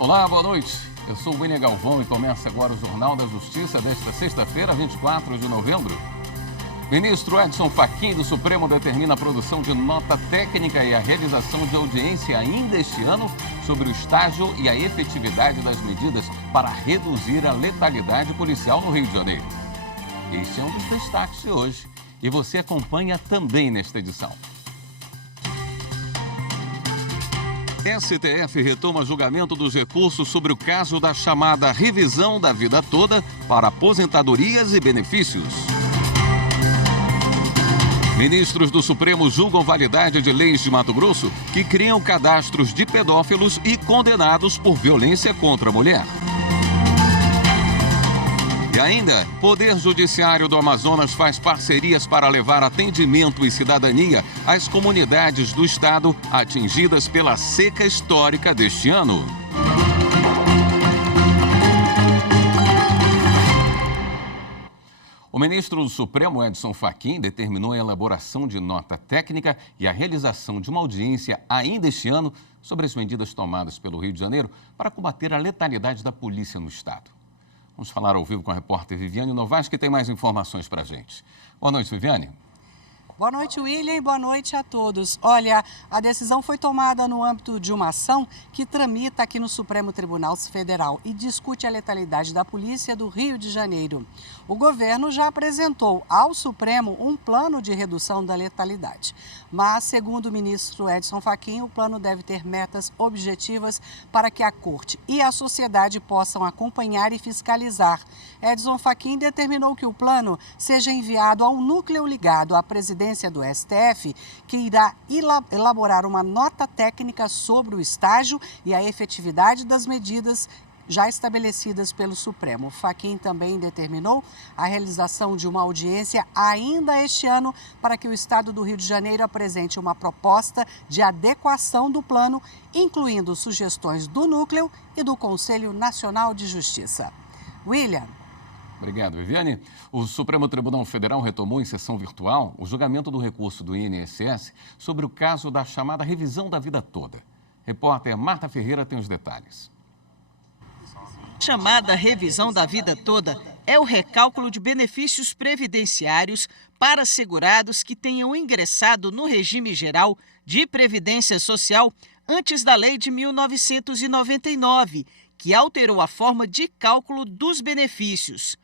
Olá, boa noite. Eu sou o William Galvão e começa agora o Jornal da Justiça desta sexta-feira, 24 de novembro. Ministro Edson Fachin do Supremo determina a produção de nota técnica e a realização de audiência ainda este ano sobre o estágio e a efetividade das medidas para reduzir a letalidade policial no Rio de Janeiro. Este é um dos destaques de hoje e você acompanha também nesta edição. STF retoma julgamento dos recursos sobre o caso da chamada revisão da vida toda para aposentadorias e benefícios. Ministros do Supremo julgam validade de leis de Mato Grosso que criam cadastros de pedófilos e condenados por violência contra a mulher. E ainda, Poder Judiciário do Amazonas faz parcerias para levar atendimento e cidadania às comunidades do estado atingidas pela seca histórica deste ano. O ministro do Supremo, Edson Fachin, determinou a elaboração de nota técnica e a realização de uma audiência ainda este ano sobre as medidas tomadas pelo Rio de Janeiro para combater a letalidade da polícia no estado. Vamos falar ao vivo com a repórter Viviane Novaes, que tem mais informações para a gente. Boa noite, Viviane. Boa noite, William, e boa noite a todos. Olha, a decisão foi tomada no âmbito de uma ação que tramita aqui no Supremo Tribunal Federal e discute a letalidade da polícia do Rio de Janeiro. O governo já apresentou ao Supremo um plano de redução da letalidade. Mas, segundo o ministro Edson Fachin, o plano deve ter metas objetivas para que a Corte e a sociedade possam acompanhar e fiscalizar. Edson Fachin determinou que o plano seja enviado ao núcleo ligado à presidência do STF, que irá elaborar uma nota técnica sobre o estágio e a efetividade das medidas já estabelecidas pelo Supremo. Fachin também determinou a realização de uma audiência ainda este ano para que o Estado do Rio de Janeiro apresente uma proposta de adequação do plano, incluindo sugestões do Núcleo e do Conselho Nacional de Justiça. William. Obrigado, Viviane. O Supremo Tribunal Federal retomou em sessão virtual o julgamento do recurso do INSS sobre o caso da chamada revisão da vida toda. Repórter Marta Ferreira tem os detalhes. Chamada revisão da vida toda é o recálculo de benefícios previdenciários para segurados que tenham ingressado no regime geral de previdência social antes da Lei de 1999, que alterou a forma de cálculo dos benefícios.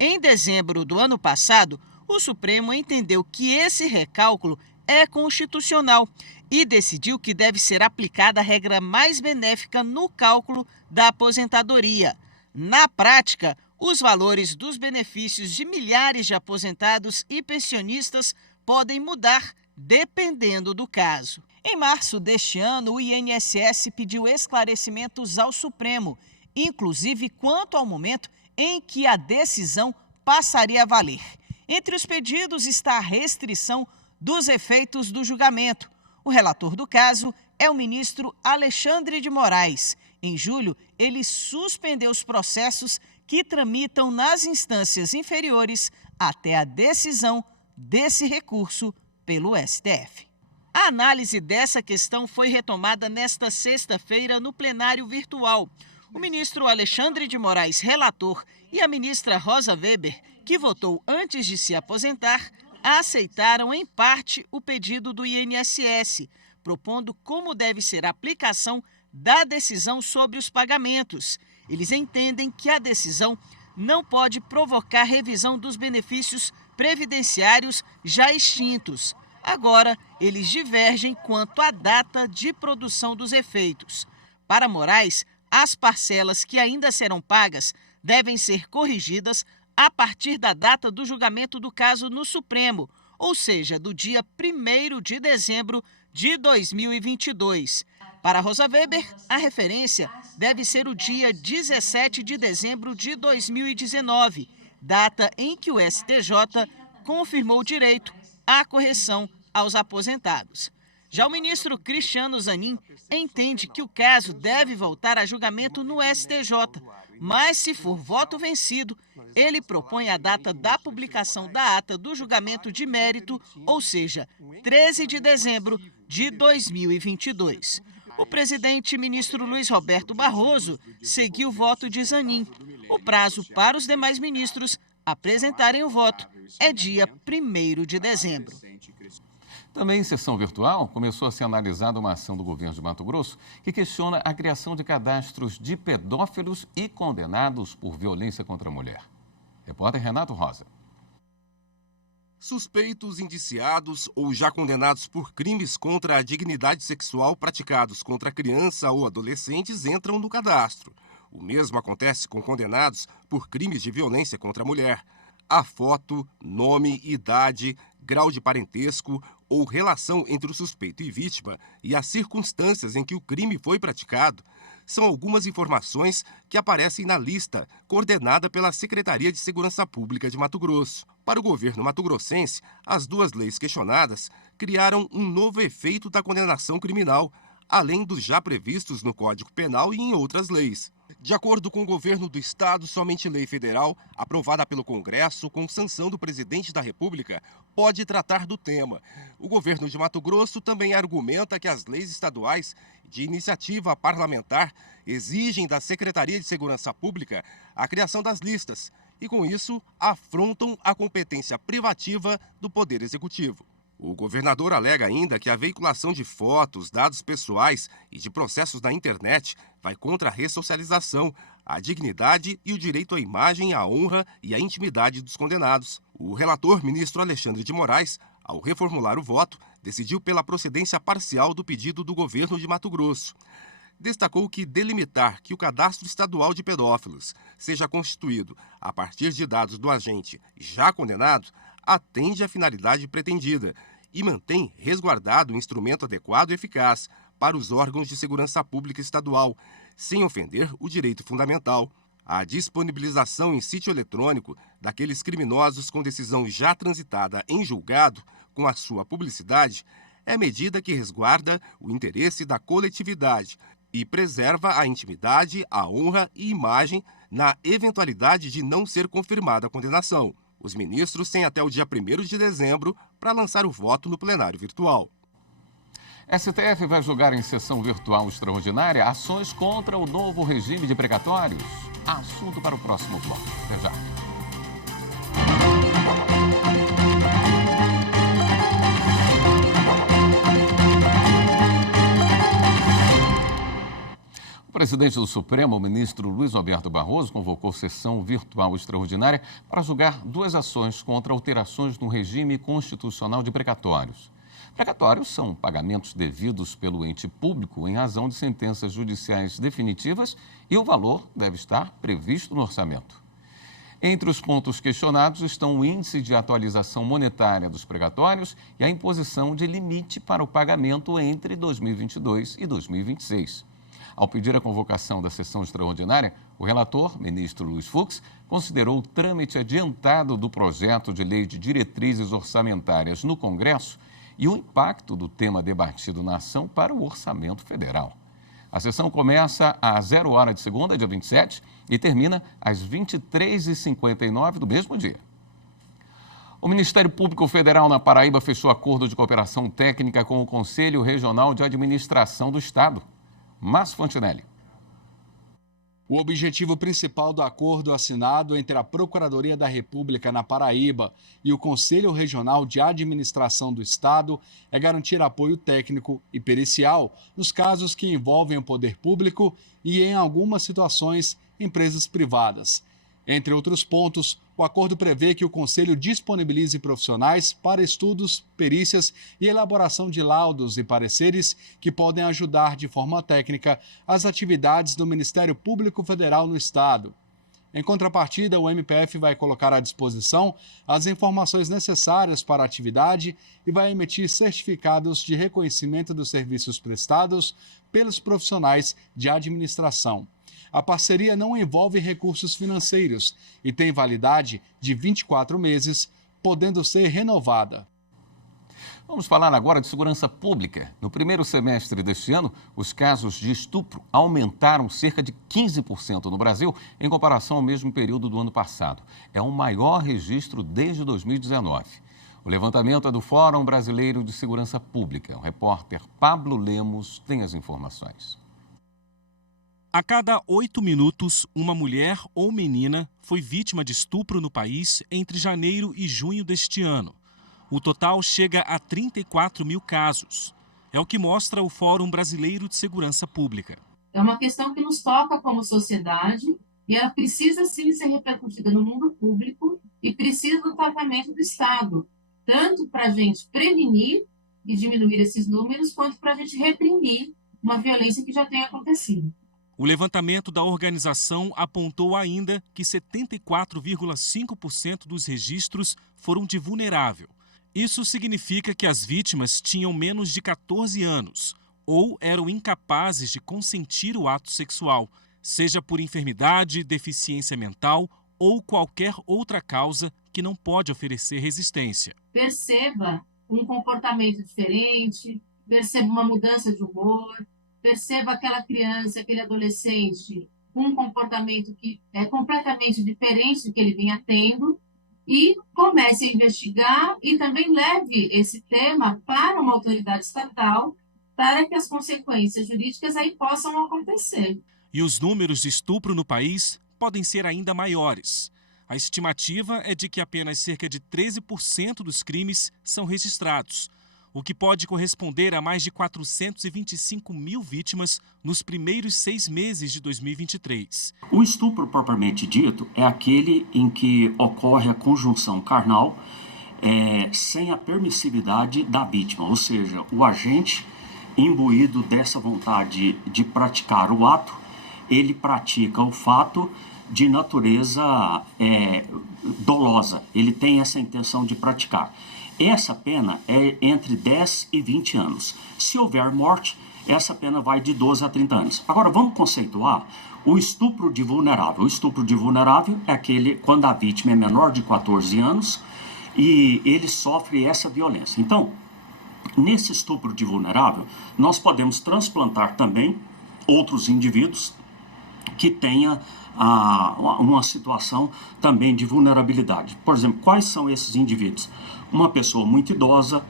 Em dezembro do ano passado, o Supremo entendeu que esse recálculo é constitucional e decidiu que deve ser aplicada a regra mais benéfica no cálculo da aposentadoria. Na prática, os valores dos benefícios de milhares de aposentados e pensionistas podem mudar dependendo do caso. Em março deste ano, o INSS pediu esclarecimentos ao Supremo, inclusive quanto ao momento em que a decisão passaria a valer. Entre os pedidos está a restrição dos efeitos do julgamento. O relator do caso é o ministro Alexandre de Moraes. Em julho, ele suspendeu os processos que tramitam nas instâncias inferiores até a decisão desse recurso pelo STF. A análise dessa questão foi retomada nesta sexta-feira no plenário virtual. O ministro Alexandre de Moraes, relator, e a ministra Rosa Weber, que votou antes de se aposentar, aceitaram em parte o pedido do INSS, propondo como deve ser a aplicação da decisão sobre os pagamentos. Eles entendem que a decisão não pode provocar revisão dos benefícios previdenciários já extintos. Agora, eles divergem quanto à data de produção dos efeitos. Para Moraes, as parcelas que ainda serão pagas devem ser corrigidas a partir da data do julgamento do caso no Supremo, ou seja, do dia 1º de dezembro de 2022. Para Rosa Weber, a referência deve ser o dia 17 de dezembro de 2019, data em que o STJ confirmou o direito à correção aos aposentados. Já o ministro Cristiano Zanin entende que o caso deve voltar a julgamento no STJ, mas se for voto vencido, ele propõe a data da publicação da ata do julgamento de mérito, ou seja, 13 de dezembro de 2022. O presidente ministro Luiz Roberto Barroso seguiu o voto de Zanin. O prazo para os demais ministros apresentarem o voto é dia 1º de dezembro. Também em sessão virtual, começou a ser analisada uma ação do governo de Mato Grosso que questiona a criação de cadastros de pedófilos e condenados por violência contra a mulher. Repórter Renato Rosa. Suspeitos, indiciados ou já condenados por crimes contra a dignidade sexual praticados contra criança ou adolescentes entram no cadastro. O mesmo acontece com condenados por crimes de violência contra a mulher. A foto, nome, idade, grau de parentesco ou relação entre o suspeito e vítima e as circunstâncias em que o crime foi praticado são algumas informações que aparecem na lista coordenada pela Secretaria de Segurança Pública de Mato Grosso. Para o governo mato-grossense, as duas leis questionadas criaram um novo efeito da condenação criminal, além dos já previstos no Código Penal e em outras leis. De acordo com o governo do estado, somente lei federal, aprovada pelo Congresso com sanção do presidente da República, pode tratar do tema. O governo de Mato Grosso também argumenta que as leis estaduais de iniciativa parlamentar exigem da Secretaria de Segurança Pública a criação das listas e, com isso, afrontam a competência privativa do Poder Executivo. O governador alega ainda que a veiculação de fotos, dados pessoais e de processos na internet vai contra a ressocialização, a dignidade e o direito à imagem, à honra e à intimidade dos condenados. O relator, ministro Alexandre de Moraes, ao reformular o voto, decidiu pela procedência parcial do pedido do governo de Mato Grosso. Destacou que delimitar que o cadastro estadual de pedófilos seja constituído a partir de dados do agente já condenado atende à finalidade pretendida e mantém resguardado o instrumento adequado e eficaz para os órgãos de segurança pública estadual, sem ofender o direito fundamental. A disponibilização em sítio eletrônico daqueles criminosos com decisão já transitada em julgado, com a sua publicidade, é medida que resguarda o interesse da coletividade e preserva a intimidade, a honra e imagem na eventualidade de não ser confirmada a condenação. Os ministros têm até o dia 1º de dezembro para lançar o voto no plenário virtual. STF vai julgar em sessão virtual extraordinária ações contra o novo regime de precatórios. Assunto para o próximo bloco. Até já. O presidente do Supremo, o ministro Luiz Roberto Barroso, convocou sessão virtual extraordinária para julgar duas ações contra alterações no regime constitucional de precatórios. Precatórios são pagamentos devidos pelo ente público em razão de sentenças judiciais definitivas e o valor deve estar previsto no orçamento. Entre os pontos questionados estão o índice de atualização monetária dos precatórios e a imposição de limite para o pagamento entre 2022 e 2026. Ao pedir a convocação da sessão extraordinária, o relator, ministro Luiz Fux, considerou o trâmite adiantado do projeto de lei de diretrizes orçamentárias no Congresso e o impacto do tema debatido na ação para o orçamento federal. A sessão começa às 0 hora de segunda, dia 27, e termina às 23h59 do mesmo dia. O Ministério Público Federal na Paraíba fechou acordo de cooperação técnica com o Conselho Regional de Administração do Estado. Márcio Fontinelli. O objetivo principal do acordo assinado entre a Procuradoria da República na Paraíba e o Conselho Regional de Administração do Estado é garantir apoio técnico e pericial nos casos que envolvem o poder público e, em algumas situações, empresas privadas. Entre outros pontos, o acordo prevê que o Conselho disponibilize profissionais para estudos, perícias e elaboração de laudos e pareceres que podem ajudar de forma técnica as atividades do Ministério Público Federal no Estado. Em contrapartida, o MPF vai colocar à disposição as informações necessárias para a atividade e vai emitir certificados de reconhecimento dos serviços prestados pelos profissionais de administração. A parceria não envolve recursos financeiros e tem validade de 24 meses, podendo ser renovada. Vamos falar agora de segurança pública. No primeiro semestre deste ano, os casos de estupro aumentaram cerca de 15% no Brasil em comparação ao mesmo período do ano passado. É o maior registro desde 2019. O levantamento é do Fórum Brasileiro de Segurança Pública. O repórter Pablo Lemos tem as informações. A cada 8 minutos, uma mulher ou menina foi vítima de estupro no país entre janeiro e junho deste ano. O total chega a 34 mil casos. É o que mostra o Fórum Brasileiro de Segurança Pública. É uma questão que nos toca como sociedade e ela precisa sim ser repercutida no mundo público e precisa do tratamento do Estado, tanto para a gente prevenir e diminuir esses números, quanto para a gente reprimir uma violência que já tem acontecido. O levantamento da organização apontou ainda que 74,5% dos registros foram de vulnerável. Isso significa que as vítimas tinham menos de 14 anos ou eram incapazes de consentir o ato sexual, seja por enfermidade, deficiência mental ou qualquer outra causa que não pode oferecer resistência. Perceba um comportamento diferente, perceba uma mudança de humor, perceba aquela criança, aquele adolescente com um comportamento que é completamente diferente do que ele vinha tendo e comece a investigar e também leve esse tema para uma autoridade estatal para que as consequências jurídicas aí possam acontecer. E os números de estupro no país podem ser ainda maiores. A estimativa é de que apenas cerca de 13% dos crimes são registrados, o que pode corresponder a mais de 425 mil vítimas nos primeiros 6 meses de 2023. O estupro propriamente dito é aquele em que ocorre a conjunção carnal sem a permissividade da vítima, ou seja, o agente imbuído dessa vontade de praticar o ato, ele pratica o fato de natureza dolosa, ele tem essa intenção de praticar. Essa pena é entre 10 e 20 anos. Se houver morte, essa pena vai de 12 a 30 anos. Agora, vamos conceituar o estupro de vulnerável. O estupro de vulnerável é aquele quando a vítima é menor de 14 anos e ele sofre essa violência. Então, nesse estupro de vulnerável, nós podemos transplantar também outros indivíduos que tenha uma situação também de vulnerabilidade. Por exemplo, quais são esses indivíduos? Uma pessoa muito idosa,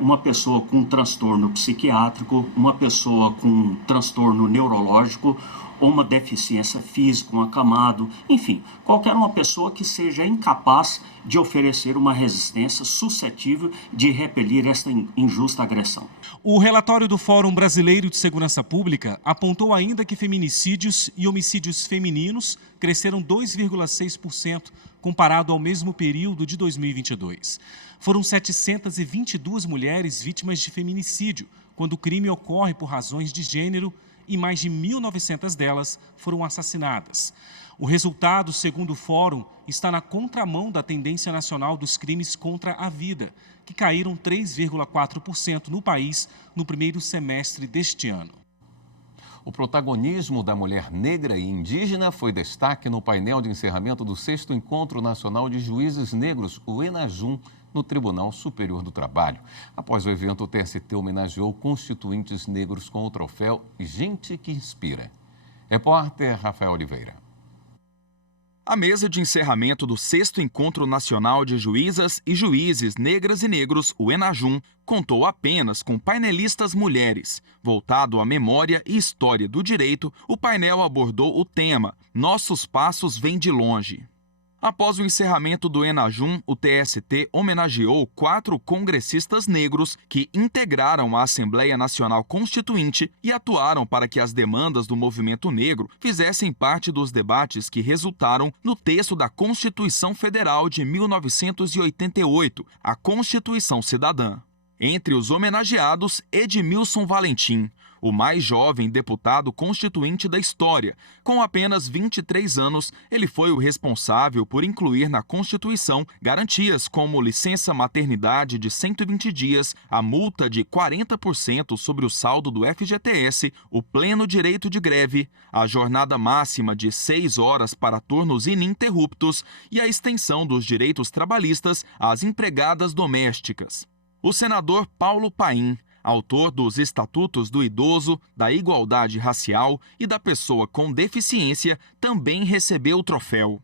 uma pessoa com transtorno psiquiátrico, uma pessoa com transtorno neurológico, ou uma deficiência física, um acamado, enfim, qualquer uma pessoa que seja incapaz de oferecer uma resistência suscetível de repelir esta injusta agressão. O relatório do Fórum Brasileiro de Segurança Pública apontou ainda que feminicídios e homicídios femininos cresceram 2,6% comparado ao mesmo período de 2022. Foram 722 mulheres vítimas de feminicídio, quando o crime ocorre por razões de gênero, e mais de 1.900 delas foram assassinadas. O resultado, segundo o Fórum, está na contramão da tendência nacional dos crimes contra a vida, que caíram 3,4% no país no primeiro semestre deste ano. O protagonismo da mulher negra e indígena foi destaque no painel de encerramento do 6º Encontro Nacional de Juízes Negros, o ENAJUM, no Tribunal Superior do Trabalho. Após o evento, o TST homenageou constituintes negros com o troféu Gente que Inspira. Repórter Rafael Oliveira. A mesa de encerramento do 6º Encontro Nacional de Juízas e Juízes Negras e Negros, o ENAJUM, contou apenas com painelistas mulheres. Voltado à memória e história do direito, o painel abordou o tema Nossos Passos Vêm de Longe. Após o encerramento do ENAJUM, o TST homenageou 4 congressistas negros que integraram a Assembleia Nacional Constituinte e atuaram para que as demandas do movimento negro fizessem parte dos debates que resultaram no texto da Constituição Federal de 1988, a Constituição Cidadã. Entre os homenageados, Edmilson Valentim, o mais jovem deputado constituinte da história. Com apenas 23 anos, ele foi o responsável por incluir na Constituição garantias como licença maternidade de 120 dias, a multa de 40% sobre o saldo do FGTS, o pleno direito de greve, a jornada máxima de 6 horas para turnos ininterruptos e a extensão dos direitos trabalhistas às empregadas domésticas. O senador Paulo Paim, autor dos Estatutos do Idoso, da Igualdade Racial e da Pessoa com Deficiência, também recebeu o troféu.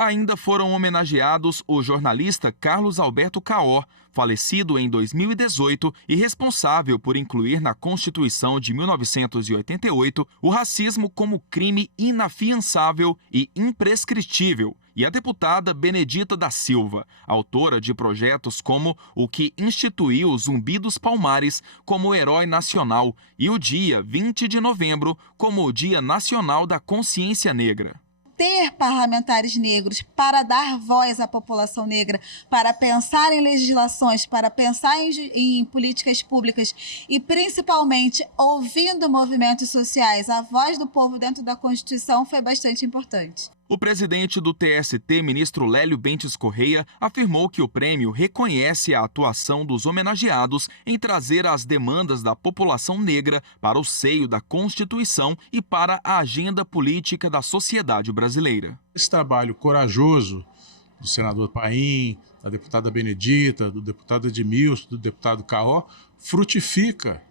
Ainda foram homenageados o jornalista Carlos Alberto Caó, falecido em 2018 e responsável por incluir na Constituição de 1988 o racismo como crime inafiançável e imprescritível, e a deputada Benedita da Silva, autora de projetos como o que instituiu o Zumbi dos Palmares como herói nacional e o dia 20 de novembro como o Dia Nacional da Consciência Negra. Ter parlamentares negros para dar voz à população negra, para pensar em legislações, para pensar em políticas públicas e, principalmente, ouvindo movimentos sociais, a voz do povo dentro da Constituição foi bastante importante. O presidente do TST, ministro Lélio Bentes Correia, afirmou que o prêmio reconhece a atuação dos homenageados em trazer as demandas da população negra para o seio da Constituição e para a agenda política da sociedade brasileira. Esse trabalho corajoso do senador Paim, da deputada Benedita, do deputado Edmilson, do deputado Caó, frutifica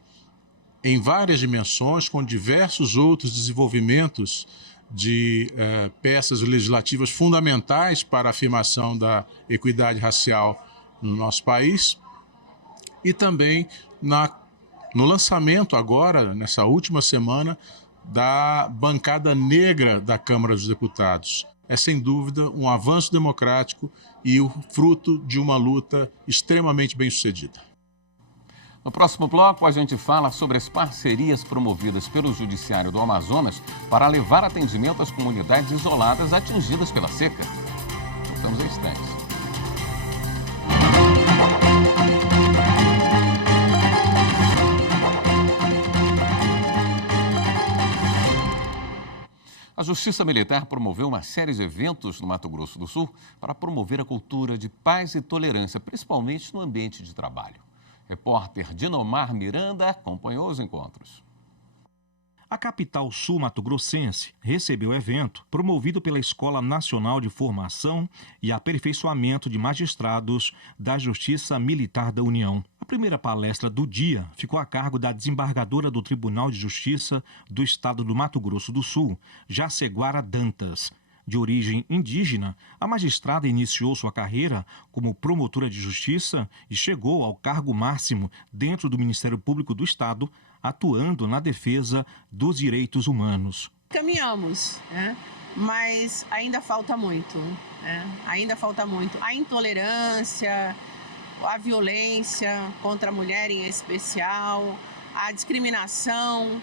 em várias dimensões, com diversos outros desenvolvimentos de peças legislativas fundamentais para a afirmação da equidade racial no nosso país e também no lançamento agora, nessa última semana, da bancada negra da Câmara dos Deputados. É sem dúvida um avanço democrático e o fruto de uma luta extremamente bem-sucedida. No próximo bloco, a gente fala sobre as parcerias promovidas pelo Judiciário do Amazonas para levar atendimento às comunidades isoladas atingidas pela seca. Voltamos a instantes. A Justiça Militar promoveu uma série de eventos no Mato Grosso do Sul para promover a cultura de paz e tolerância, principalmente no ambiente de trabalho. Repórter Dinomar Miranda acompanhou os encontros. A capital sul-mato-grossense recebeu o evento promovido pela Escola Nacional de Formação e Aperfeiçoamento de Magistrados da Justiça Militar da União. A primeira palestra do dia ficou a cargo da desembargadora do Tribunal de Justiça do Estado do Mato Grosso do Sul, Jaceguara Dantas. De origem indígena, a magistrada iniciou sua carreira como promotora de justiça e chegou ao cargo máximo dentro do Ministério Público do Estado, atuando na defesa dos direitos humanos. Caminhamos, mas ainda falta muito. Ainda falta muito. A intolerância, a violência contra a mulher em especial, a discriminação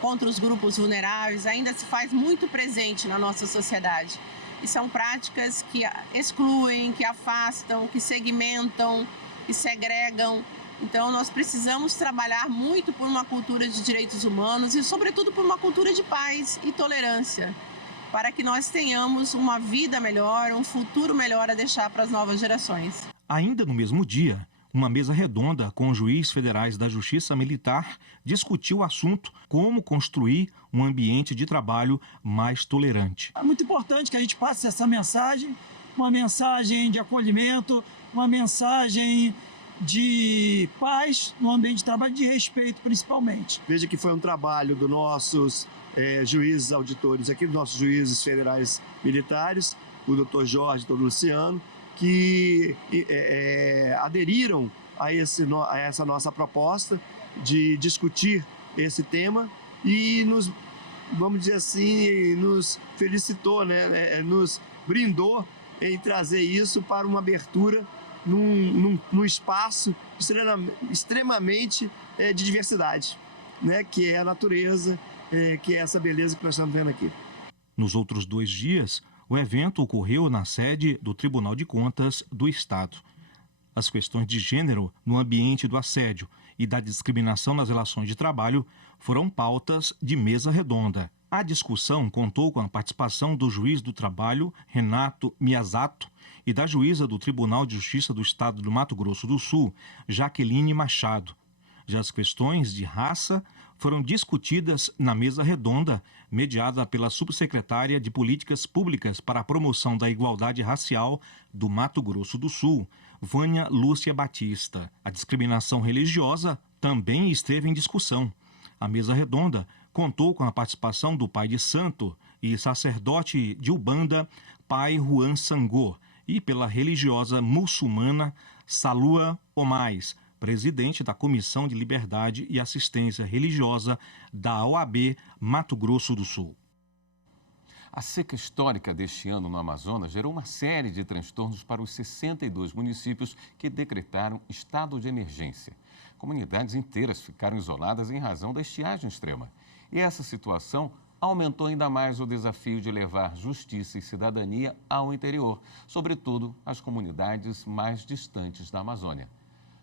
contra os grupos vulneráveis ainda se faz muito presente na nossa sociedade. E são práticas que excluem, que afastam, que segmentam, que segregam. Então, nós precisamos trabalhar muito por uma cultura de direitos humanos e, sobretudo, por uma cultura de paz e tolerância, para que nós tenhamos uma vida melhor, um futuro melhor a deixar para as novas gerações. Ainda no mesmo dia, uma mesa redonda com juízes federais da Justiça Militar discutiu o assunto como construir um ambiente de trabalho mais tolerante. É muito importante que a gente passe essa mensagem, uma mensagem de acolhimento, uma mensagem de paz no ambiente de trabalho, de respeito principalmente. Veja que foi um trabalho dos nossos juízes auditores, aqui dos nossos juízes federais militares, o doutor Jorge e o Luciano, que aderiram a essa nossa proposta de discutir esse tema e nos, vamos dizer assim, nos felicitou, nos brindou em trazer isso para uma abertura num espaço extremamente de diversidade, que é a natureza, que é essa beleza que nós estamos vendo aqui. Nos outros 2 dias, o evento ocorreu na sede do Tribunal de Contas do Estado. As questões de gênero no ambiente do assédio e da discriminação nas relações de trabalho foram pautas de mesa redonda. A discussão contou com a participação do juiz do trabalho, Renato Miyazato, e da juíza do Tribunal de Justiça do Estado do Mato Grosso do Sul, Jaqueline Machado. Já as questões de raça foram discutidas na mesa redonda, mediada pela subsecretária de Políticas Públicas para a Promoção da Igualdade Racial do Mato Grosso do Sul, Vânia Lúcia Batista. A discriminação religiosa também esteve em discussão. A mesa redonda contou com a participação do pai de santo e sacerdote de Ubanda, pai Juan Sangor e pela religiosa muçulmana Salua Omais, presidente da Comissão de Liberdade e Assistência Religiosa da OAB Mato Grosso do Sul. A seca histórica deste ano no Amazonas gerou uma série de transtornos para os 62 municípios que decretaram estado de emergência. Comunidades inteiras ficaram isoladas em razão da estiagem extrema. E essa situação aumentou ainda mais o desafio de levar justiça e cidadania ao interior, sobretudo às comunidades mais distantes da Amazônia.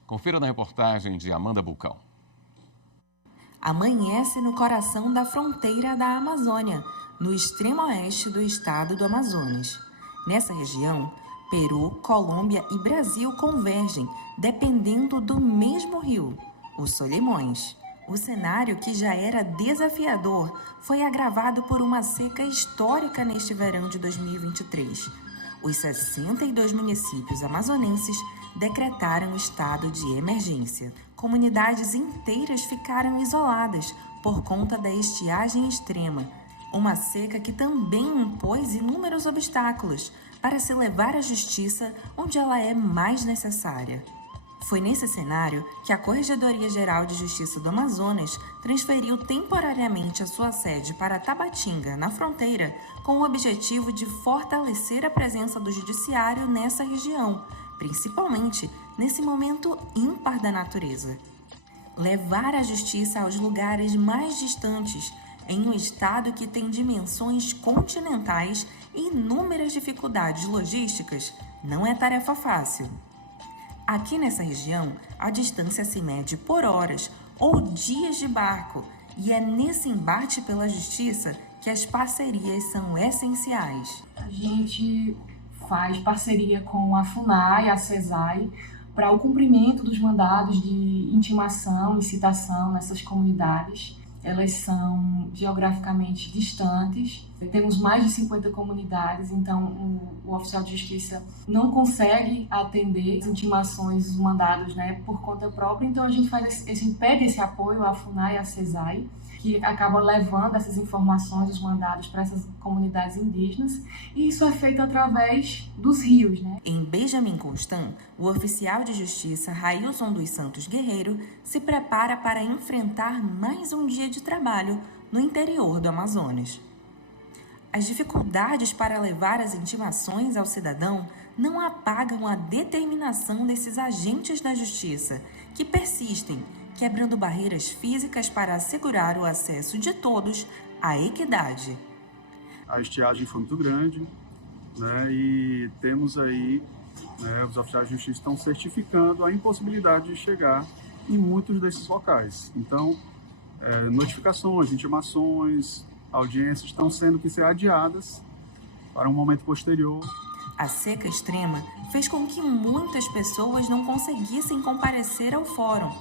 Confira na reportagem de Amanda Bulcão. Amanhece no coração da fronteira da Amazônia, no extremo oeste do estado do Amazonas. Nessa região, Peru, Colômbia e Brasil convergem, dependendo do mesmo rio, o Solimões. O cenário, que já era desafiador, foi agravado por uma seca histórica neste verão de 2023. Os 62 municípios amazonenses decretaram estado de emergência. Comunidades inteiras ficaram isoladas por conta da estiagem extrema, uma seca que também impôs inúmeros obstáculos para se levar à justiça onde ela é mais necessária. Foi nesse cenário que a Corregedoria Geral de Justiça do Amazonas transferiu temporariamente a sua sede para Tabatinga, na fronteira, com o objetivo de fortalecer a presença do judiciário nessa região, principalmente nesse momento ímpar da natureza. Levar a justiça aos lugares mais distantes, em um estado que tem dimensões continentais e inúmeras dificuldades logísticas, não é tarefa fácil. Aqui nessa região, a distância se mede por horas ou dias de barco, e é nesse embate pela justiça que as parcerias são essenciais. A gente faz parceria com a FUNAI e a CESAI para o cumprimento dos mandados de intimação e citação nessas comunidades. Elas são geograficamente distantes, temos mais de 50 comunidades, então o oficial de justiça não consegue atender as intimações, os mandados, por conta própria, então a gente pede esse apoio à FUNAI e à CESAI, que acaba levando essas informações, os mandados para essas comunidades indígenas, e isso é feito através dos rios. Em Benjamin Constant, o oficial de justiça Railson dos Santos Guerreiro se prepara para enfrentar mais um dia de trabalho no interior do Amazonas. As dificuldades para levar as intimações ao cidadão não apagam a determinação desses agentes da justiça, que persistem, quebrando barreiras físicas para assegurar o acesso de todos à equidade. A estiagem foi muito grande, e temos aí, os oficiais de justiça estão certificando a impossibilidade de chegar em muitos desses locais. Então, notificações, intimações, audiências estão sendo que ser adiadas para um momento posterior. A seca extrema fez com que muitas pessoas não conseguissem comparecer ao fórum,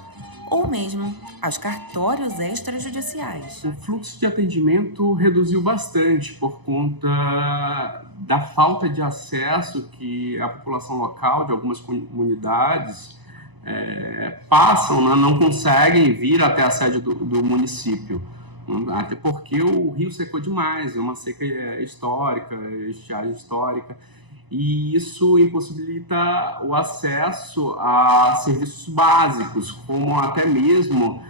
ou mesmo aos cartórios extrajudiciais. O fluxo de atendimento reduziu bastante por conta da falta de acesso que a população local de algumas comunidades passam, não conseguem vir até a sede do município, até porque o rio secou demais, é uma seca histórica, estiagem histórica, e isso impossibilita o acesso a serviços básicos, como até mesmo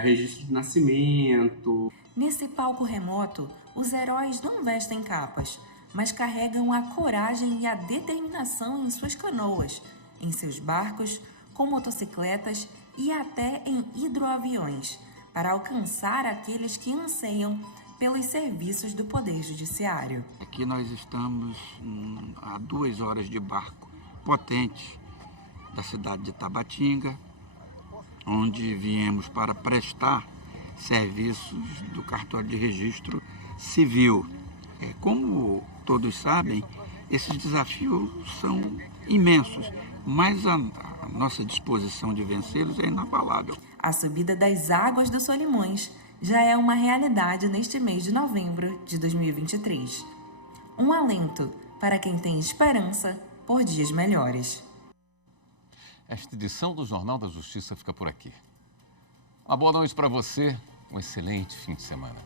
registro de nascimento. Nesse palco remoto, os heróis não vestem capas, mas carregam a coragem e a determinação em suas canoas, em seus barcos, com motocicletas e até em hidroaviões, para alcançar aqueles que anseiam pelos serviços do Poder Judiciário. Aqui nós estamos a 2 horas de barco potente da cidade de Tabatinga, onde viemos para prestar serviços do cartório de registro civil. Como todos sabem, esses desafios são imensos, mas a nossa disposição de vencê-los é inabalável. A subida das águas do Solimões já é uma realidade neste mês de novembro de 2023. Um alento para quem tem esperança por dias melhores. Esta edição do Jornal da Justiça fica por aqui. Uma boa noite para você, um excelente fim de semana.